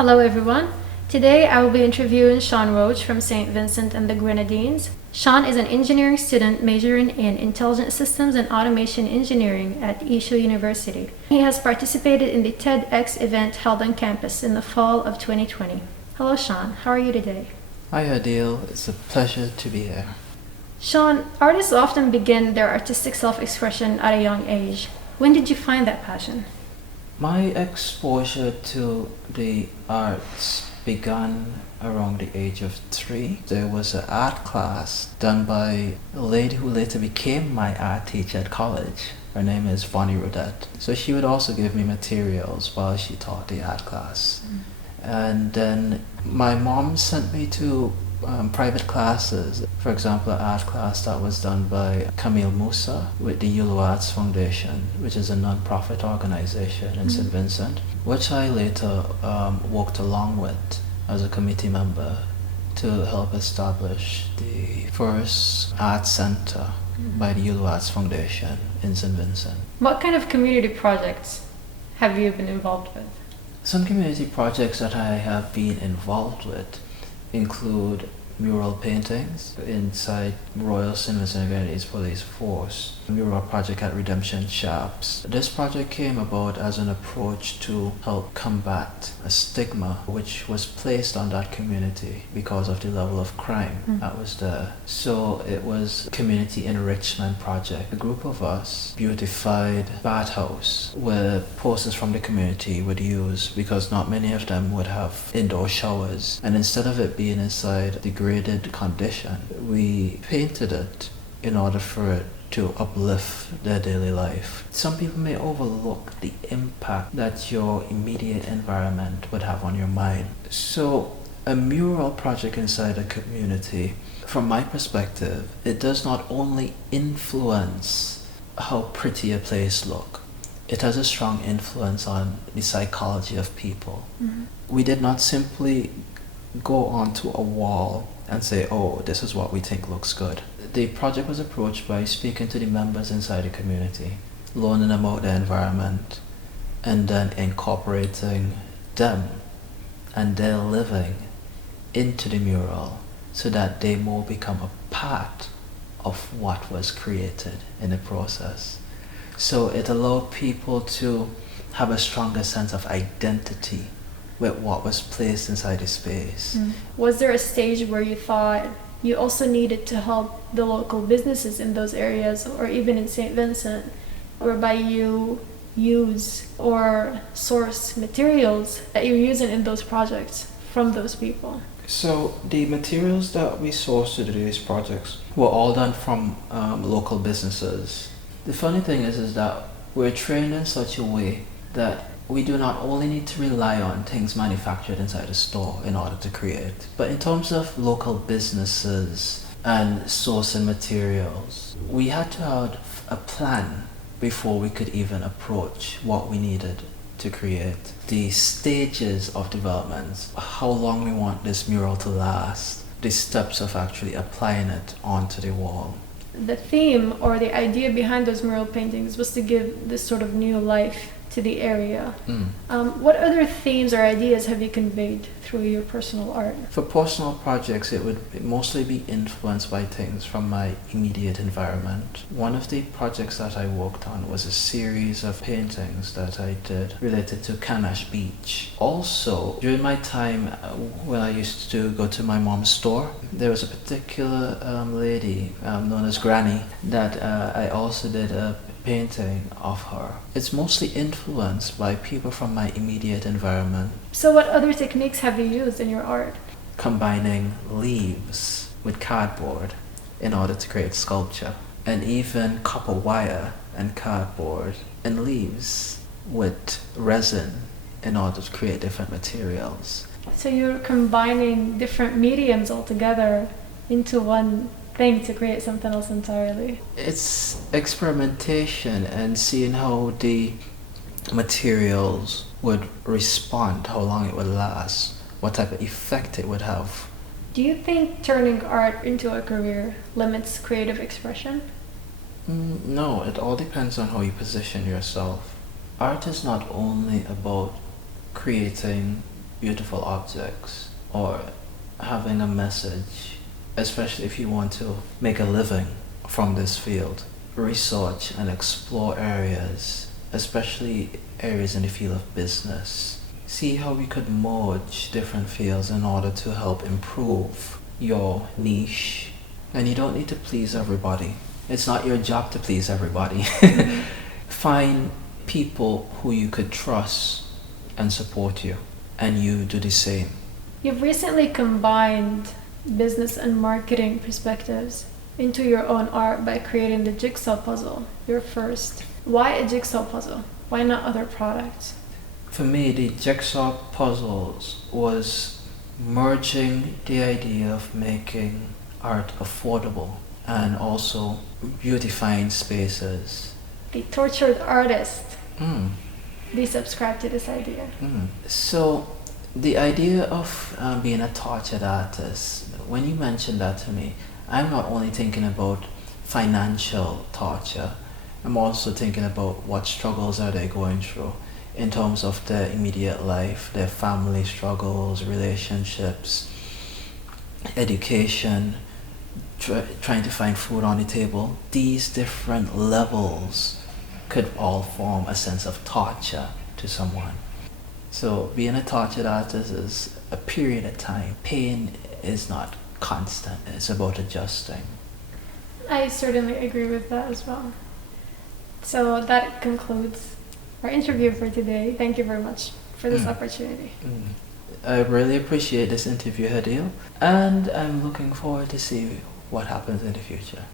Hello everyone. Today I will be interviewing Sean Roach from St. Vincent and the Grenadines. Sean is an engineering student majoring in Intelligent Systems and Automation Engineering at Ishu University. He has participated in the TEDx event held on campus in the fall of 2020. Hello Sean, how are you today? Hi Adil, it's a pleasure to be here. Sean, artists often begin their artistic self-expression at a young age. When did you find that passion? My exposure to the arts began around the age of 3. There was an art class done by a lady who later became my art teacher at college. Her name is Bonnie Rodette. So she would also give me materials while she taught the art class. And then my mom sent me to private classes. For example, an art class that was done by Camille Musa with the Yulu Arts Foundation, which is a non-profit organization in St. Vincent, which I later worked along with as a committee member to help establish the first art center by the Yulu Arts Foundation in St. Vincent. What kind of community projects have you been involved with? Some community projects that I have been involved with include mural paintings inside Royal St. Vincent and Grenadines Police Force, a mural project at Redemption Shops. This project came about as an approach to help combat a stigma which was placed on that community because of the level of crime that was there. So it was a community enrichment project. A group of us beautified bathhouse where persons from the community would use, because not many of them would have indoor showers, and instead of it being inside degraded condition, we painted it in order for it to uplift their daily life. Some people may overlook the impact that your immediate environment would have on your mind. So a mural project inside a community, from my perspective, it does not only influence how pretty a place looks, it has a strong influence on the psychology of people. We did not simply go onto a wall and say, oh, this is what we think looks good. The project was approached by speaking to the members inside the community, learning them about their environment, and then incorporating them and their living into the mural so that they more become a part of what was created in the process. So it allowed people to have a stronger sense of identity with what was placed inside the space. Was there a stage where you thought you also needed to help the local businesses in those areas, or even in St. Vincent, whereby you use or source materials that you're using in those projects from those people? So the materials that we sourced to do these projects were all done from local businesses. The funny thing is that we're trained in such a way that we do not only need to rely on things manufactured inside a store in order to create, but in terms of local businesses and sourcing materials, we had to have a plan before we could even approach what we needed to create. The stages of development, how long we want this mural to last, the steps of actually applying it onto the wall. The theme or the idea behind those mural paintings was to give this sort of new life to the area. What other themes or ideas have you conveyed through your personal art? For personal projects, it would mostly be influenced by things from my immediate environment. One of the projects that I worked on was a series of paintings that I did related to Canash Beach. Also, during my time when I used to go to my mom's store, there was a particular lady known as Granny that I also did a painting of her. It's mostly influenced by people from my immediate environment. So what other techniques have you used in your art? Combining leaves with cardboard in order to create sculpture, and even copper wire and cardboard and leaves with resin in order to create different materials. So you're combining different mediums altogether into one thing to create something else entirely. It's experimentation and seeing how the materials would respond, how long it would last, what type of effect it would have. Do you think turning art into a career limits creative expression? No, it all depends on how you position yourself. Art is not only about creating beautiful objects or having a message, especially if you want to make a living from this field. Research and explore areas, especially areas in the field of business. See how we could merge different fields in order to help improve your niche. And you don't need to please everybody. It's not your job to please everybody. Find people who you could trust and support you, and you do the same. You've recently combined business and marketing perspectives into your own art by creating the jigsaw puzzle, your first. Why a jigsaw puzzle? Why not other products? For me, the jigsaw puzzles was merging the idea of making art affordable and also beautifying spaces. The tortured artist. Mm. They subscribe to this idea. So the idea of being a tortured artist, when you mentioned that to me, I'm not only thinking about financial torture, I'm also thinking about what struggles are they going through in terms of their immediate life, their family struggles, relationships, education, trying to find food on the table. These different levels could all form a sense of torture to someone. So being a tortured artist is a period of time. Pain is not constant. It's about adjusting. I certainly agree with that as well. So that concludes our interview for today. Thank you very much for this opportunity. I really appreciate this interview, Hadil, and I'm looking forward to see what happens in the future.